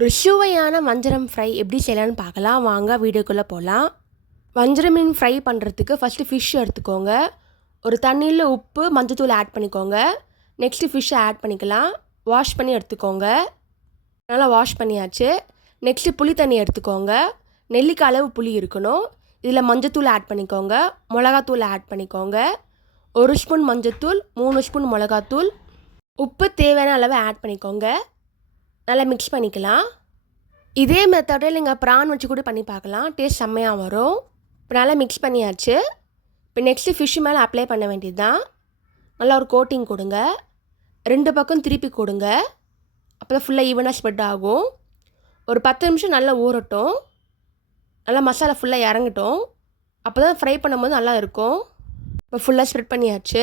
ஒரு சுவையான வஞ்சரம் ஃப்ரை எப்படி செய்யலான்னு பார்க்கலாம். வாங்க வீடியோக்குள்ளே போகலாம் வஞ்சரம் மீன் ஃப்ரை பண்ணுறதுக்கு ஃபஸ்ட்டு ஃபிஷ் எடுத்துக்கோங்க. ஒரு தண்ணியில் உப்பு மஞ்சத்தூள் ஆட் பண்ணிக்கோங்க. நெக்ஸ்ட்டு ஃபிஷ்ஷை ஆட் பண்ணிக்கலாம். வாஷ் பண்ணி எடுத்துக்கோங்க. நல்லா வாஷ் பண்ணியாச்சு. நெக்ஸ்ட்டு புளி தண்ணி எடுத்துக்கோங்க. நெல்லிக்காய் அளவு புளி இருக்கணும். இதில் மஞ்சத்தூள் ஆட் பண்ணிக்கோங்க. மிளகாத்தூள் ஆட் பண்ணிக்கோங்க. ஒரு ஸ்பூன் மஞ்சத்தூள் மூணு ஸ்பூன் மிளகாத்தூள். உப்பு தேவையான அளவு ஆட் பண்ணிக்கோங்க. நல்லா மிக்ஸ் பண்ணிக்கலாம். இதே மெத்தடில் நீங்கள் ப்ரான் வச்சு கூட பண்ணி பார்க்கலாம். டேஸ்ட் செம்மையாக வரும். இப்போ நல்லா மிக்ஸ் பண்ணியாச்சு. இப்போ நெக்ஸ்ட்டு ஃபிஷ் மேலே அப்ளை பண்ண வேண்டியது தான் நல்லா ஒரு கோட்டிங் கொடுங்க. ரெண்டு பக்கம் திருப்பி கொடுங்க. அப்போ தான் ஃபுல்லாக ஈவனாக ஸ்ப்ரெட் ஆகும். ஒரு பத்து நிமிஷம் நல்லா ஊறட்டும். நல்லா மசாலா ஃபுல்லாக இறங்கட்டும். அப்போ தான் ஃப்ரை பண்ணும்போது நல்லா இருக்கும். இப்போ ஃபுல்லாக ஸ்ப்ரெட் பண்ணியாச்சு.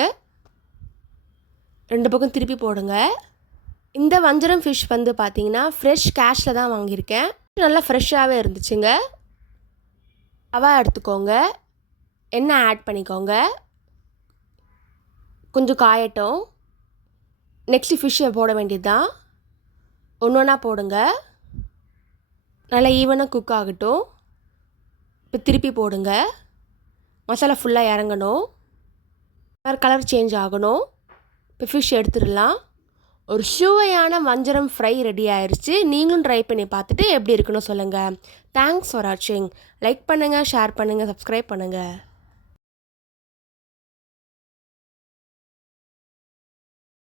ரெண்டு பக்கம் திருப்பி போடுங்க. இந்த வஞ்சரம் ஃபிஷ் வந்து பார்த்தீங்கன்னா ஃப்ரெஷ் கேஷில் தான் வாங்கியிருக்கேன். நல்லா ஃப்ரெஷ்ஷாகவே இருந்துச்சுங்க. அவா எடுத்துக்கோங்க. எண்ணெய் ஆட் பண்ணிக்கோங்க. கொஞ்சம் காயட்டும். நெக்ஸ்ட்டு ஃபிஷ்ஷை போட வேண்டியது தான் ஒன்று ஒன்றா போடுங்க. நல்லா ஈவனாக குக் ஆகட்டும். இப்போ திருப்பி போடுங்க. மசாலா ஃபுல்லாக இறங்கணும். வேறு கலர் சேஞ்ச் ஆகணும். இப்போ ஃபிஷ் எடுத்துடலாம். ஒரு சுவையான வஞ்சரம் ஃப்ரை ரெடி ஆயிடுச்சு நீங்களும் ட்ரை பண்ணி பார்த்துட்டு எப்படி இருக்குன்னு சொல்லுங்கள் தேங்க்ஸ் ஃபார் வாட்சிங் லைக் பண்ணுங்கள் ஷேர் பண்ணுங்கள் சப்ஸ்கிரைப் பண்ணுங்கள்